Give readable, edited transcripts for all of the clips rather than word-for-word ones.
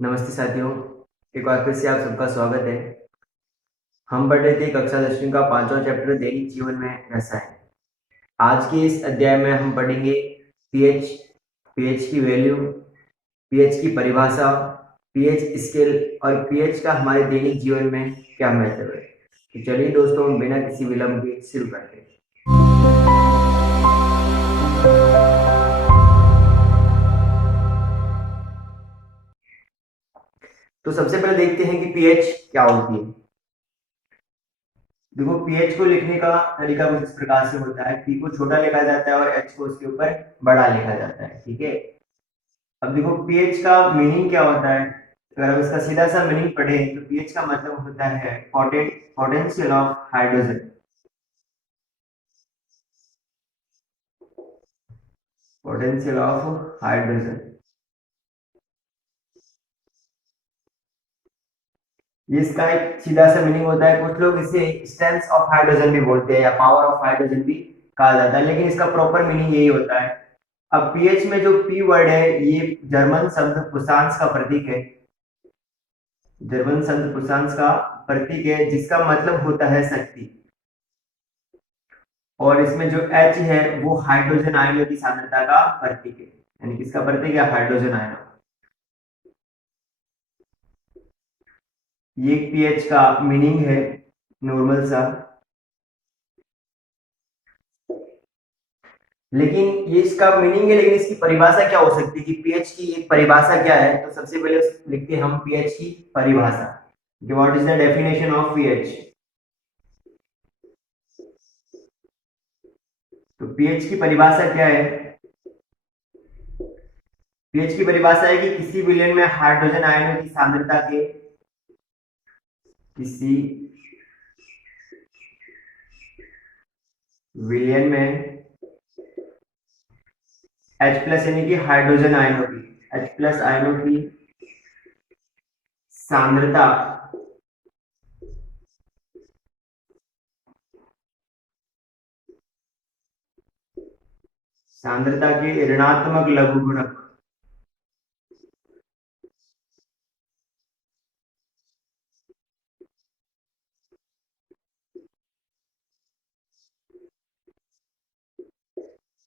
नमस्ते साथियों। एक बार फिर से आप सबका स्वागत है। हम पढ़ रहे थे कक्षा 10वीं का 5वां चैप्टर दैनिक जीवन में रसायन। आज के इस अध्याय में हम पढ़ेंगे पीएच, पीएच की वैल्यू, पीएच की परिभाषा, पीएच स्केल और पीएच का हमारे दैनिक जीवन में क्या महत्व है। तो चलिए दोस्तों, हम बिना किसी विलंब के शुरू करते हैं। तो सबसे पहले देखते हैं कि पीएच क्या होती है। देखो, पीएच को लिखने का तरीका कुछ इस प्रकार से होता है। पी को छोटा लिखा जाता है और एच को उसके ऊपर बड़ा लिखा जाता है। ठीक है। अब देखो, पीएच का मीनिंग क्या होता है। अगर हम इसका सीधा सा मीनिंग पढ़े तो पीएच का मतलब होता है potential of hydrogen. Potential of hydrogen, ये इसका एक सीधा सा मीनिंग होता है। कुछ लोग इसे स्ट्रेंथ ऑफ हाइड्रोजन भी बोलते हैं या पावर ऑफ हाइड्रोजन भी कहा जाता है, लेकिन इसका प्रॉपर मीनिंग यही होता है। अब पीएच में जो पी वर्ड है, ये जर्मन शब्द पुसांस का प्रतीक है। जर्मन शब्द पुसांस का प्रतीक है, जिसका मतलब होता है शक्ति। और इसमें जो H है वो हाइड्रोजन आयनों की सांद्रता का प्रतीक है। यानी किसका प्रतीक है? हाइड्रोजन आयनों। ये पीएच का मीनिंग है, नॉर्मल सा। लेकिन ये इसका मीनिंग है, लेकिन इसकी परिभाषा क्या हो सकती है कि पीएच की एक परिभाषा क्या है। तो सबसे पहले लिखते हैं हम पीएच की परिभाषा। What is the definition of pH. तो पीएच की परिभाषा क्या है? पीएच की परिभाषा है कि किसी विलयन में हाइड्रोजन आयनों की सांद्रता के किसी विलयन में H प्लस यानी कि हाइड्रोजन आयनों की, H प्लस आयनों की सांद्रता सांद्रता के ऋणात्मक लघुगुणक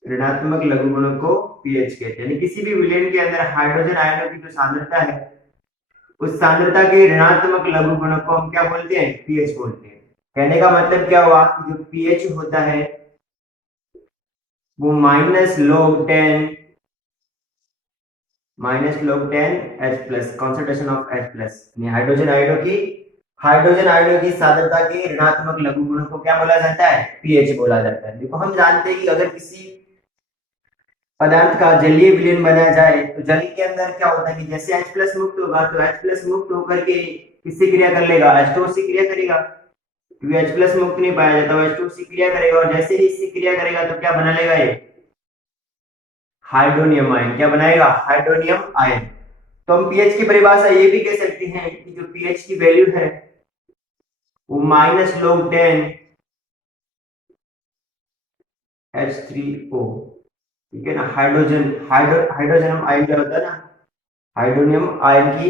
ऋणात्मक लघुगुणक को पीएच कहते हैं। यानी किसी भी विलयन के अंदर हाइड्रोजन आयनों की जो सांद्रता है, उस सांद्रता के ऋणात्मक लघुगुणक को हम क्या बोलते हैं? पीएच बोलते हैं। कहने का मतलब क्या हुआ कि जो पीएच होता है वो -log10 H plus concentration of H plus, hydrogen आयनों की सांद्रता के ऋणात्मक लघुगुणक को क्या बोला जाता है? पीएच बोला जाता है। देखो, हम जानते हैं कि अगर किसी पदार्थ का जलीय विलयन बनाया जाए तो जल के अंदर क्या होता है कि जैसे H प्लस मुक्त होगा तो H प्लस मुक्त होकर के किससे क्रिया कर लेगा? H2O से क्रिया करेगा। क्योंकि H प्लस मुक्त नहीं पाया जाता, वो H2O से क्रिया करेगा, और जैसे ही इससे क्रिया करेगा तो क्या बना लेगा? ये हाइड्रोनियम आयन। क्या बनाएगा? Hydronium ion. तो हम पीएच की परिभाषा ये भी कह सकते हैं कि जो पीएच की वैल्यू है वो -log10 H3O, ठीक है ना। हाइड्रोजन आयन क्या होता है ना, हाइड्रोनियम आयन की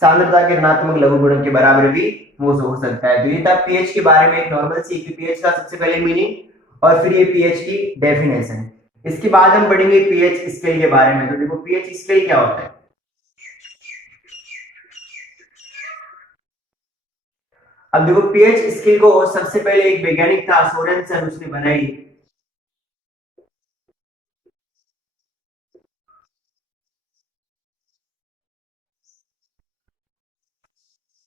सांद्रता के ऋणात्मक लघुगुणक के बराबर भी वो हो सकता है। तो ये था पीएच के बारे में एक नॉर्मल सी कि पीएच का सबसे पहले मीनिंग और फिर ये पीएच की डेफिनेशन। इसके बाद हम पढ़ेंगे पीएच स्केल के बारे में। तो देखो, पीएच स्केल क्या होता है। अब देखो, पीएच स्केल को सबसे पहले एक वैज्ञानिक था सोरेनसन, उसने बनाई।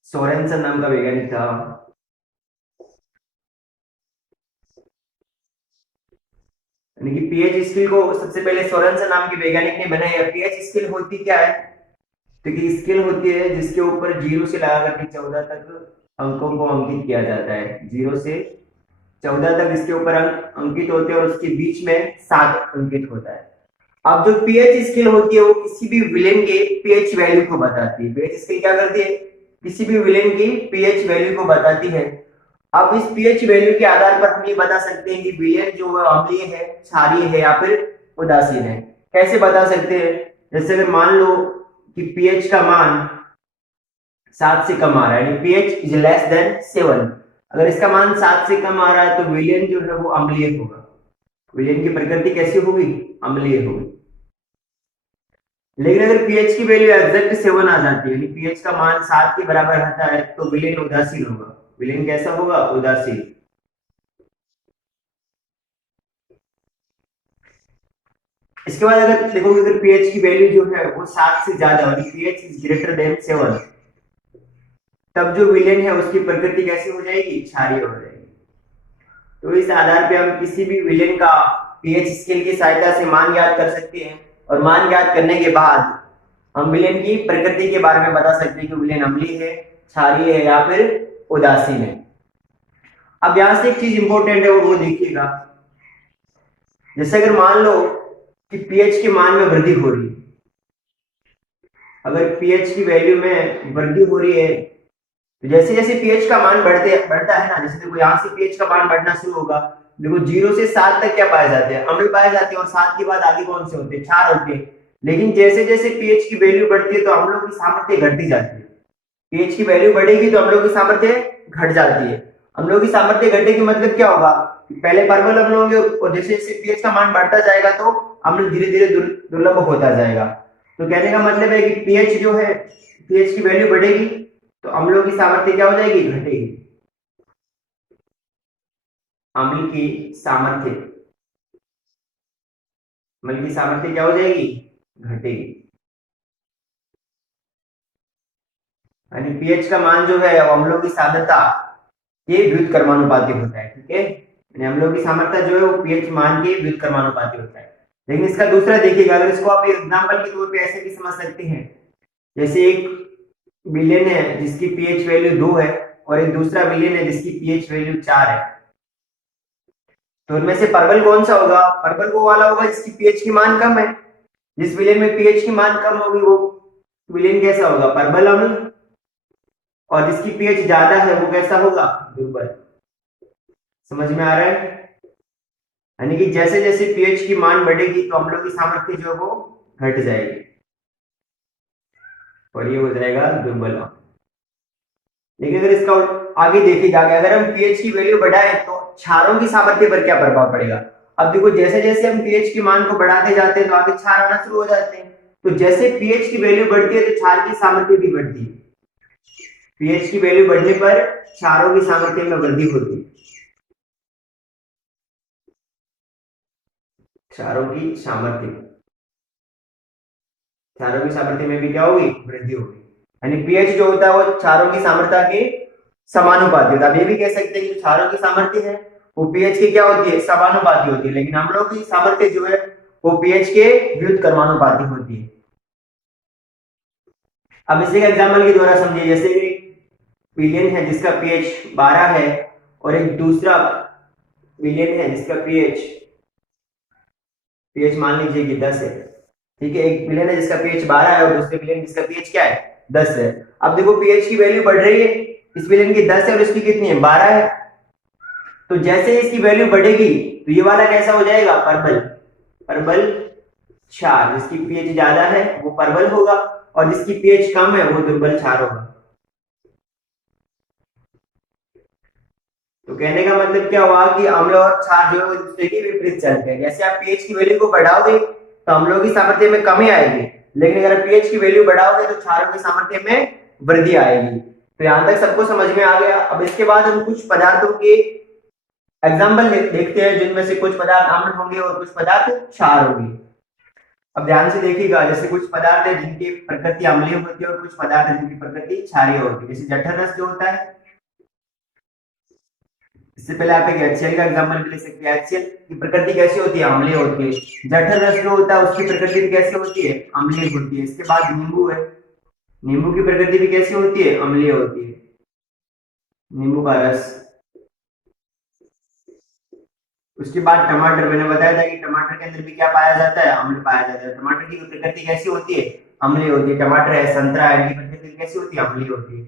सोरेनसन नाम का वैज्ञानिक था। यानी कि पीएच स्केल को सबसे पहले सोरेनसन नाम के वैज्ञानिक ने बनाई। पीएच स्केल होती क्या है? तो ये स्केल होती है जिसके ऊपर 0 से लगा करके 14 तक अंकों को अंकित किया जाता है। 0 से 14 तक इसके ऊपर अंक अंकित होते हैं और उसके बीच में 7 अंकित होता है। अब जो पीएच स्केल होती है वो किसी भी विलेन के पीएच वैल्यू को बताती है। पीएच स्केल क्या करती है? किसी भी विलेन की पीएच वैल्यू को बताती है। अब इस पीएच वैल्यू के आधार पर हम ये बता सकते हैं कि विलेन जो है अम्लीय है, क्षारीय है या फिर उदासीन है। कैसे बता सकते हैं? जैसे अगर मान लो कि पीएच का मान 7 से कम आ रहा है, यानी pH इज लेस देन 7। अगर इसका मान 7 से कम आ रहा है तो विलेन जो है वो अम्लीय होगा। विलेन की प्रकृति कैसी होगी? अम्लीय होगी। लेकिन अगर pH की वैल्यू एग्जैक्ट 7 आ जाती है, यानी pH का मान 7 के बराबर आता है, तो विलेन उदासीन होगा। विलेन कैसा होगा? उदासीन। इसके बाद अगर देखोगे, अगर pH की वैल्यू जो है वो 7 से ज्यादा और pH इज ग्रेटर देन 7, तब जो विलेन है उसकी प्रकृति कैसी हो जाएगी? क्षारीय हो जाएगी। तो इस आधार पे हम किसी भी विलेन का pH स्केल की सहायता से मान ज्ञात कर सकते हैं, और मान ज्ञात करने के बाद हम विलेन की प्रकृति के बारे में बता सकते हैं कि विलेन अम्लीय है, क्षारीय है या फिर उदासीन है। अब यहां से एक चीज इंपॉर्टेंट है और वो देखिएगा, जैसे अगर मान लो कि pH के मान में वृद्धि हो रही है, अगर pH की वैल्यू में वृद्धि हो रही है, तो जैसे जैसे pH का मान बढ़ता है ना, जैसे देखो यहाँ से pH का मान बढ़ना शुरू होगा, देखो 0 से 7 तक क्या पाए जाते हैं? अम्ल पाए जाते हैं, और 7 के बाद आगे कौन से होते हैं? क्षार होते हैं। लेकिन जैसे जैसे pH की वैल्यू बढ़ती है तो अम्लों की सामर्थ्य घटती जाती है। pH की वैल्यू बढ़ेगी तो अम्लों की सामर्थ्य घट जाती है। अम्लों की सामर्थ्य घटेगी मतलब क्या होगा? पहले परबल अम्ल होंगे, और जैसे जैसे pH का मान बढ़ता जाएगा तो अम्ल धीरे धीरे दुर्लभ होता जाएगा। तो कहने का मतलब है कि pH जो है, pH की वैल्यू बढ़ेगी तो अम्लों की सामर्थ्य क्या हो जाएगी? घटेगी। अम्ल की सामर्थ्य, अम्ल की सामर्थ्य क्या हो जाएगी? घटेगी। यानी pH का मान जो है अम्लों की सांद्रता के व्युत्क्रमानुपाती होता है। ठीक है, यानी अम्लों की सामर्थ्य जो है वो pH मान के व्युत्क्रमानुपाती होता है। लेकिन इसका दूसरा देखिएगा, अगर इसको आप एग्जांपल के तौर पे ऐसे भी समझ सकते हैं, जैसे एक विलेन है जिसकी pH वैल्यू 2 है, और एक दूसरा विलेन है जिसकी pH वैल्यू 4 है, तो इनमें से परबल कौन सा होगा? परबल वो वाला होगा जिसकी pH की मान कम है। जिस विलेन में pH की मान कम होगी वो विलेन कैसा होगा? परबल अम्ल। और जिसकी pH ज्यादा है वो कैसा होगा? दुर्बल। समझ में आ रहा है? यानी कि जैसे जैसे pH की मान बढ़ेगी तो अम्लों की सामर्थ्य जो है वो घट जाएगी, और ये हो जाएगा दुर्बल अम्ल। लेकिन अगर इसका आगे देखिएगा, अगर हम pH की वैल्यू बढ़ाएं तो क्षारों की सामर्थ्य पर क्या प्रभाव पड़ेगा? अब देखो, जैसे जैसे हम pH की मान को बढ़ाते जाते हैं तो आगे क्षार आना शुरू हो जाते हैं। तो जैसे pH की वैल्यू बढ़ती है तो क्षार की सामर्थ्य भी बढ़ती है। pH की वैल्यू बढ़ने पर क्षारों की सामर्थ्य में वृद्धि होती है। क्षारों की सामर्थ्य, क्षारों की सामर्थ्य में भी क्या होगी? वृद्धि होगी। यानी pH जो होता है वो क्षारों की सामर्थ्य के समानुपाती होता है। आप ये भी कह सकते हैं कि क्षारों की सामर्थ्य है वो pH की क्या होती है? समानुपाती होती है। लेकिन अम्लों की सामर्थ्य जो है वो pH के व्युत्क्रमानुपाती होती है। अब इसी का एग्जाम्पल के द्वारा समझिए, जैसे एक विलेन है जिसका pH 12 है, और एक दूसरा विलेन है जिसका pH मान लीजिए कि 10 है। ठीक है, एक विलेन है जिसका pH 12 है और दूसरे विलेन जिसका pH क्या है? 10 है। अब देखो pH की वैल्यू बढ़ रही है, इस विलेन की 10 है और इसकी कितनी है? 12 है। तो जैसे इसकी वैल्यू बढ़ेगी तो ये वाला कैसा हो जाएगा? परबल। परबल क्षार। जिसकी pH ज्यादा है वो परबल होगा, और जिसकी pH कम है वो दुर्बल क्षार होगा। तो कहने का मतलब क्या हुआ कि अम्ल और क्षार जो है वो एक दूसरे के विपरीत चलते हैं। जैसे आप pH की वैल्यू को बढ़ाओगे तो अम्लों की सामर्थ्य में कमी आएगी, लेकिन अगर pH की वैल्यू बढ़ाओगे तो क्षारों की सामर्थ्य में वृद्धि आएगी। तो यहां तक सबको समझ में आ गया। अब इसके बाद हम कुछ पदार्थों के एग्जाम्पल देखते हैं, जिनमें से कुछ पदार्थ अम्ल होंगे और कुछ पदार्थ क्षार होंगे। अब ध्यान से देखिएगा, जैसे कुछ पदार्थ है जिनकी प्रकृति अम्लीय होती है और कुछ पदार्थ है जिनकी प्रकृति क्षारीय होती है। जैसे जठर रस जो होता है, इससे पहले आप एक HCl का एग्जांपल भी ले सकते हैं। HCl की प्रकृति कैसी होती है? अम्लीय होती है। जठर रस जो होता है उसकी प्रकृति भी कैसी होती है? अम्लीय होती है। इसके बाद नींबू है, नींबू की प्रकृति भी कैसी होती है? अम्लीय होती है। नींबू का रस। उसके बाद टमाटर, मैंने बताया था कि टमाटर के अंदर भी क्या पाया जाता है? अम्ल पाया जाता है। टमाटर की प्रकृति कैसी होती है? अम्लीय होती है। टमाटर है, संतरा है, इनकी प्रकृति कैसी होती है? अम्लीय होती है।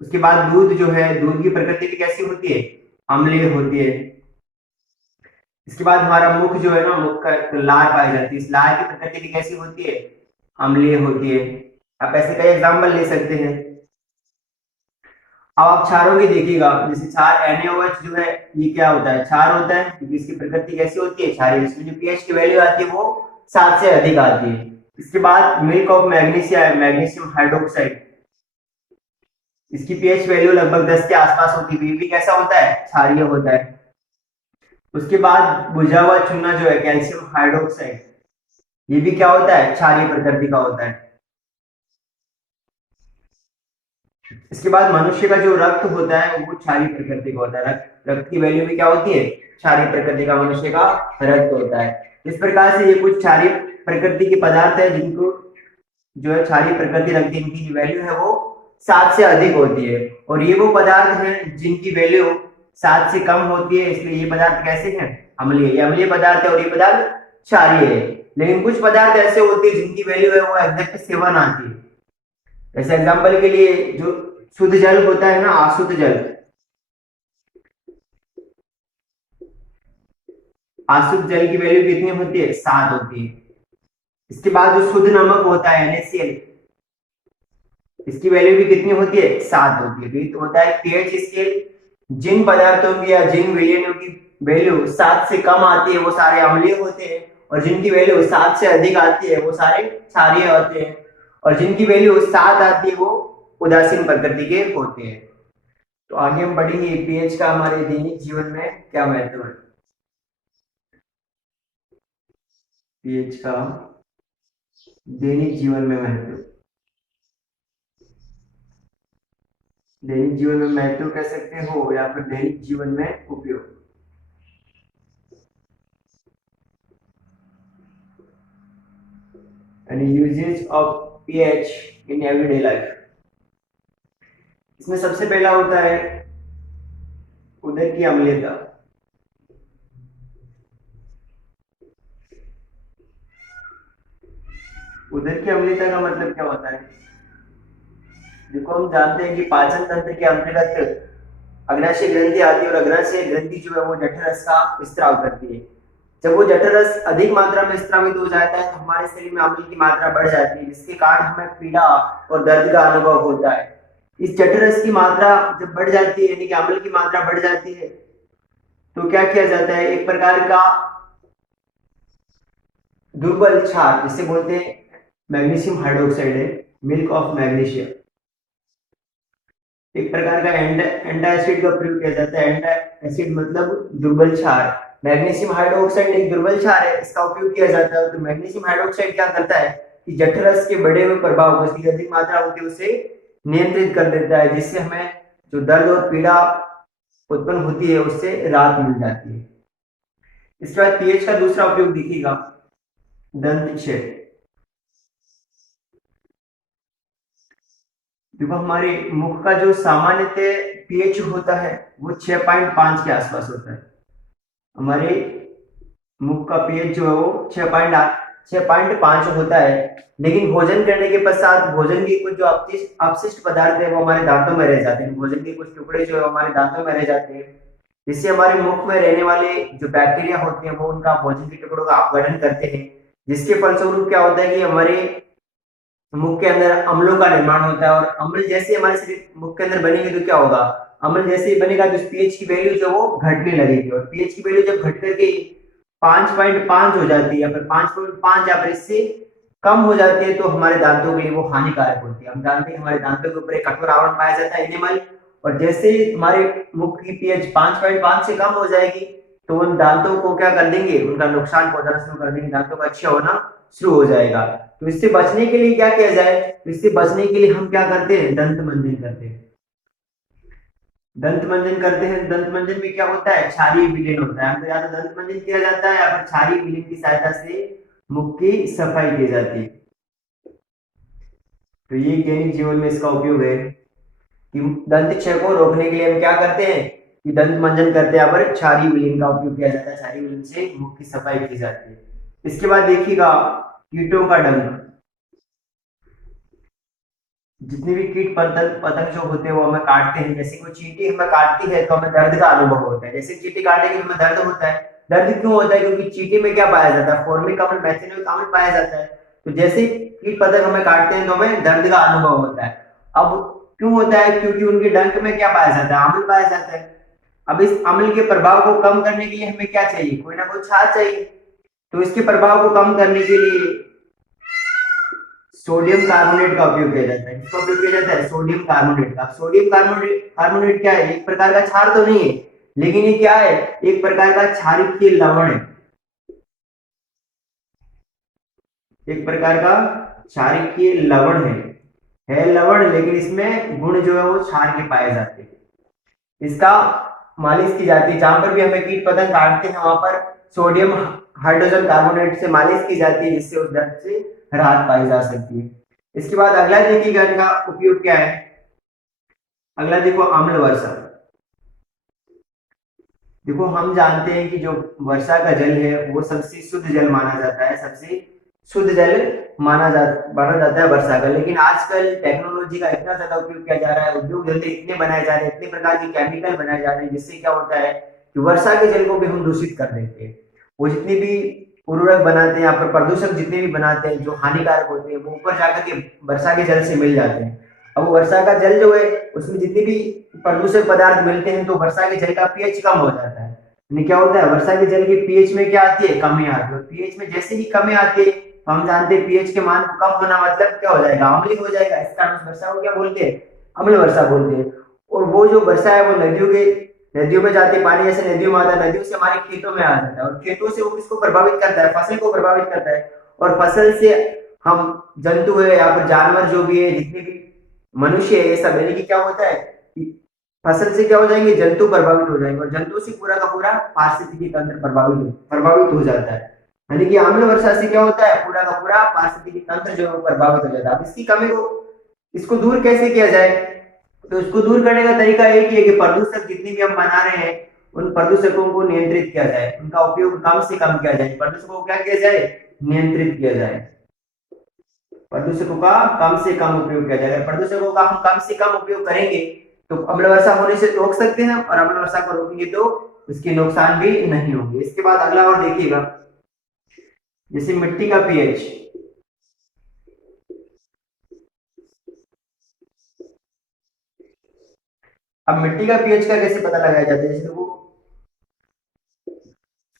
उसके बाद दूध जो है, दूध की प्रकृति भी कैसी होती है? अम्लीय होती है। इसके बाद हमारा मुख जो है ना, मुख का लार पाई जाती है। इस लार की प्रकृति भी कैसी होती है? अम्लीय होती है। आप ऐसे कई एग्जाम्पल ले सकते हैं। अब आप क्षारों की देखिएगा, जैसे क्षार NaOH जो है ये क्या होता है, क्षार होता है, क्योंकि इसकी प्रकृति कैसी होती है, क्षारीय। इसमें जो पीएच की वैल्यू आती है वो 7 से अधिक आती है। इसके बाद मिल्क ऑफ मैग्नीशिया है, मैग्नीशियम हाइड्रोक्साइड, इसकी पीएच वैल्यू लगभग 10 के आसपास होती है, ये भी कैसा होता है, क्षारीय होता है। उसके बाद बुझा हुआ चूना जो है, कैल्शियम हाइड्रोक्साइड, ये भी क्या होता है, क्षारीय प्रकृति का होता है। इसके बाद मनुष्य का जो रक्त होता है वो क्षारीय प्रकृति का होता है, रक्त की वैल्यू भी क्या होती है, क्षारीय प्रकृति का मनुष्य का रक्त होता है। इस प्रकार से ये कुछ क्षारीय प्रकृति के पदार्थ है जिनको जो है क्षारीय प्रकृति रखती है, इनकी वैल्यू है वो 7 से अधिक होती है। और ये वो पदार्थ हैं जिनकी वैल्यू 7 से कम होती है, इसलिए ये पदार्थ कैसे हैं, अम्लीय। ये अम्लीय पदार्थ है और ये पदार्थ क्षारीय है। लेकिन कुछ पदार्थ ऐसे होते हैं जिनकी वैल्यू है वो एग्जैक्ट 7 आती है। जैसे एग्जांपल के लिए जो शुद्ध जल होता है ना, अशुद्ध जल, अशुद्ध जल की वैल्यू कितनी होती है, 7 होती है। इसके बाद जो शुद्ध नमक होता है NaCl, इसकी वैल्यू भी कितनी होती है, 7 होती है। तो होता है पीएच स्केल, जिन पदार्थों की या जिन विलयनों की वैल्यू 7 से कम आती है वो सारे अम्लीय होते हैं, और जिनकी वैल्यू 7 से अधिक आती है वो सारे क्षारीय होते हैं, और जिनकी वैल्यू 7 आती है वो उदासीन प्रकृति के होते हैं। तो आगे हम पढ़ेंगे पीएच का हमारे दैनिक जीवन में क्या महत्व है। पीएच का दैनिक जीवन में महत्व, दैनिक जीवन में महत्व कह सकते हो या फिर दैनिक जीवन में उपयोग। यानी usages of pH in everyday life. इसमें सबसे पहला होता है उदर की अम्लीयता। उदर की अम्लीयता का मतलब क्या होता है, देखो हम जानते हैं कि पाचन तंत्र के अंतर्गत अग्नाशय ग्रंथि आती है, और अग्नाशय ग्रंथि जो है वो जठररस का स्त्राव करती है। जब वो जठररस अधिक मात्रा में स्त्रावित हो जाता है तो हमारे शरीर में अम्ल की मात्रा बढ़ जाती है, जिसके कारण हमें पीड़ा और दर्द का अनुभव होता है। इस जठररस की मात्रा जब बढ़ जाती है, यानी कि अम्ल की मात्रा बढ़ जाती है, तो क्या किया जाता है, एक प्रकार का दुर्बल क्षार, जिसे बोलते हैं मैग्नीशियम हाइड्रोक्साइड है, मिल्क ऑफ मैग्नीशियम, एक प्रकार का एंटा एसिड का प्रयोग किया जाता है। एंटा एसिड मतलब दुर्बल क्षार। मैग्नीशियम हाइड्रोक्साइड एक दुर्बल क्षार है, इसका उपयोग किया जाता है। तो मैग्नीशियम हाइड्रोक्साइड क्या करता है कि जठररस के बढ़े हुए प्रभाव को, इसकी अधिक मात्रा होती है, उसे नियंत्रित कर देता है, जिससे हमें जो दर्द और पीड़ा उत्पन्न होती है उससे राहत मिल जाती है। इसके बाद पीएच का दूसरा उपयोग देखिएगा, दंत क्षय। देखो हमारे मुख का जो सामान्यतः पीएच होता है वो 6.5 के आसपास होता है। हमारे मुख का पीएच जो है वो 6.5 होता है। लेकिन भोजन करने के पश्चात भोजन के कुछ जो अपशिष्ट पदार्थ है वो हमारे दांतों में रह जाते हैं, भोजन के कुछ टुकड़े जो है हमारे दांतों में रह जाते हैं, जिससे हमारे मुख में रहने वाले जो बैक्टीरिया होते हैं वो उनका भोजन के टुकड़ों का अपघटन करते हैं, जिसके फलस्वरूप क्या होता है कि हमारे मुख के अंदर अम्लों का निर्माण होता है। और अम्ल जैसे हमारे शरीर मुख के अंदर बनेंगे तो क्या होगा, अम्ल जैसे ही बनेगा तो पीएच की वैल्यू जो वो घटने लगेगी, और पीएच की वैल्यू जब घट करके 5.5 हो जाती है या फिर 5.5 या फिर इससे कम हो जाती है तो हमारे दांतों के लिए वो हानिकारक होती है। हम जानते हैं हमारे दांतों के ऊपर एक कठोर आवरण पाया जाता है एनिमल, और जैसे ही हमारे मुख की पीएच 5.5 से कम हो जाएगी तो उन दांतों को क्या कर देंगे, उनका नुकसान पहुंचाना शुरू कर देंगे, दांतों का क्षय होना शुरू हो जाएगा। तो इससे बचने के लिए क्या किया जाए, तो इससे बचने के लिए हम क्या करते हैं, दंत मंजन करते हैं। दंत मंजन करते हैं, दंत मंजन में क्या होता है, क्षारीय विलीन होता है। हम तो या तो दंत मंजन किया जाता है या फिर क्षारीय विलीन की सहायता से मुख की सफाई की जाती है। तो ये दैनिक जीवन में इसका उपयोग है कि दंत क्षय को रोकने के लिए हम क्या करते हैं कि दंत मंजन करते हैं, पर क्षारीय विलीन का उपयोग किया जाता है, क्षारीय विलीन से मुख की सफाई की जाती है। इसके बाद देखिएगा कीटों का डंक। जितने भी कीट पतंग जो होते हैं वो हमें काटते हैं, जैसे कोई चींटी हमें काटती है तो हमें दर्द का अनुभव होता है। जैसे चींटी काटेगी तो हमें दर्द होता है। दर्द क्यों होता है, क्योंकि चींटी में क्या पाया जाता है, फॉर्मिक अम्ल, मैथिओनिक अम्ल पाया जाता है। तो जैसे कीट पतंग हमें काटते हैं तो हमें दर्द का अनुभव होता है। अब क्यों होता है? क्योंकि उनके डंक में क्या पाया जाता है? अम्ल पाया जाता है। अब इस अम्ल के प्रभाव को कम करने के लिए हमें क्या चाहिए? कोई ना कोई क्षार चाहिए। तो इसके प्रभाव को कम करने के लिए सोडियम कार्बोनेट का उपयोग किया जाता है। किसका उपयोग किया जाता है? सोडियम कार्बोनेट का। सोडियम कार्बोनेट कार्बोनेट क्या है? एक प्रकार का क्षार तो नहीं है, लेकिन ये क्या है? एक प्रकार का क्षारीय लवण है। एक प्रकार का क्षारीय लवण है लवण, लेकिन इसमें गुण जो है वो क्षार के पाए जाते हैं। इसका मालिश की जाती है, जहां पर भी हमें कीट पतंग काटते हैं वहां पर सोडियम हाइड्रोजन कार्बोनेट से मालिश की जाती है, जिससे उस दर्द से राहत पाई जा सकती है। इसके बाद अगला देखिएगा इनका उपयोग क्या है। अगला देखो, अम्ल वर्षा। देखो, हम जानते हैं कि जो वर्षा का जल है वो सबसे शुद्ध जल माना जाता है, सबसे शुद्ध जल माना जाता है वर्षा का। लेकिन आजकल टेक्नोलॉजी का इतना ज्यादा उपयोग किया जा रहा है, उद्योग धंधे इतने बनाए जा रहे हैं, इतने प्रकार के केमिकल बनाए जा रहे हैं, जिससे क्या होता है कि वर्षा के जल को भी हम दूषित कर देते हैं। वो जितने भी उर्वरक बनाते हैं, यहाँ पर प्रदूषक जितने भी बनाते हैं जो हानिकारक होते हैं, वो ऊपर जाकर के वर्षा के जल से मिल जाते हैं। अब वर्षा का जल जो है उसमें जितने भी प्रदूषक पदार्थ मिलते हैं, तो वर्षा के जल का पीएच कम हो जाता है। यानी क्या होता है? वर्षा के जल की पीएच में क्या आती है? कमी आती है। पीएच में जैसे ही कमी आती है, तो हम जानते हैं पीएच के मान को कम होना मतलब क्या हो जाएगा? अम्लीय हो जाएगा। इस कारण उस वर्षा को क्या बोलते हैं? अम्ल वर्षा बोलते हैं। और वो जो वर्षा है वो नदियों में जाती है, पानी जैसे नदियों में आता है, नदियों से हमारे खेतों में आ जाता है, और खेतों से वो किसको प्रभावित करता है? फसल को प्रभावित करता है। और फसल से हम जंतु है या फिर जानवर जो भी है, जितने भी मनुष्य है, ये सब, यानी कि क्या होता है कि फसल से क्या हो जाएंगे? जंतु प्रभावित हो जाएंगे, और जंतु से पूरा का पूरा पारिस्थितिकी तंत्र प्रभावित हो जाता है। यानी कि अम्ल वर्षा से क्या होता है? पूरा का पूरा पारिस्थितिकी तंत्र जो है प्रभावित हो जाता है। अब इसकी कमी को, इसको दूर कैसे किया जाए? तो इसको दूर करने का तरीका एक ही है कि प्रदूषक जितनी भी हम बना रहे हैं, उन प्रदूषकों को नियंत्रित किया जाए, उनका उपयोग कम से कम किया जाए। प्रदूषकों को क्या किया जाए? नियंत्रित किया जाए। प्रदूषकों का कम से कम उपयोग किया जाए। अगर प्रदूषकों का हम कम से कम उपयोग करेंगे तो अम्ल वर्षा होने से रोक सकते हैं, और अम्ल वर्षा को रोकेंगे तो उसके नुकसान भी नहीं होंगे। इसके बाद अगला और देखिएगा, जैसे मिट्टी का पीएच। अब मिट्टी का पीएच का कैसे पता लगाया जाता है? जैसे देखो,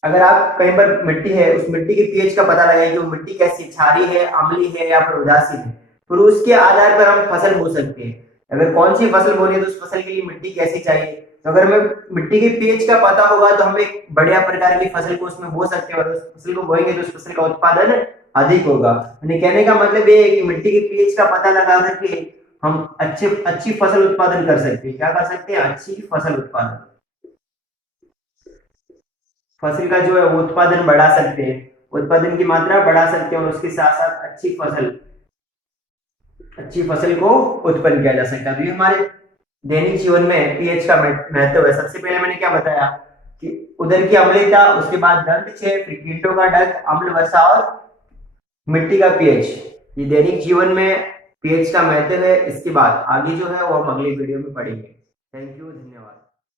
अगर आप कहीं पर मिट्टी है, उस मिट्टी के पीएच का पता लगाएं कि वो मिट्टी कैसी, क्षारीय है, अम्लीय है या फिर उदासीन है, फिर उसके आधार पर हम फसल बो सकते हैं। अगर कौन सी फसल बोनी है तो उस फसल के लिए मिट्टी कैसी चाहिए। तो अगर हमें मिट्टी के पीएच का पता होगा तो हम एक बढ़िया प्रकार की फसल को उसमें बो सकते हैं, और उस फसल को बोएंगे तो उस फसल का उत्पादन अधिक होगा। यानी कहने का मतलब ये है कि मिट्टी के पीएच का पता लगा करके हम अच्छी फसल उत्पादन कर सकते हैं। क्या कर सकते हैं? अच्छी फसल उत्पादन, फसल का जो है वो उत्पादन बढ़ा सकते हैं, उत्पादन की मात्रा बढ़ा सकते हैं, और उसके साथ साथ अच्छी फसल को उत्पन्न किया जा सकता है। तो ये हमारे दैनिक जीवन में पीएच का महत्व है। सबसे पहले मैंने क्या बताया कि उदर की अम्लता, उसके बाद दंत क्षय, फिर कीटों का डंक, अम्ल वर्षा और मिट्टी का पीएच। ये दैनिक जीवन में पीएच का महत्व है। इसके बाद आगे जो है वो हम अगली वीडियो में पढ़ेंगे। थैंक यू, धन्यवाद।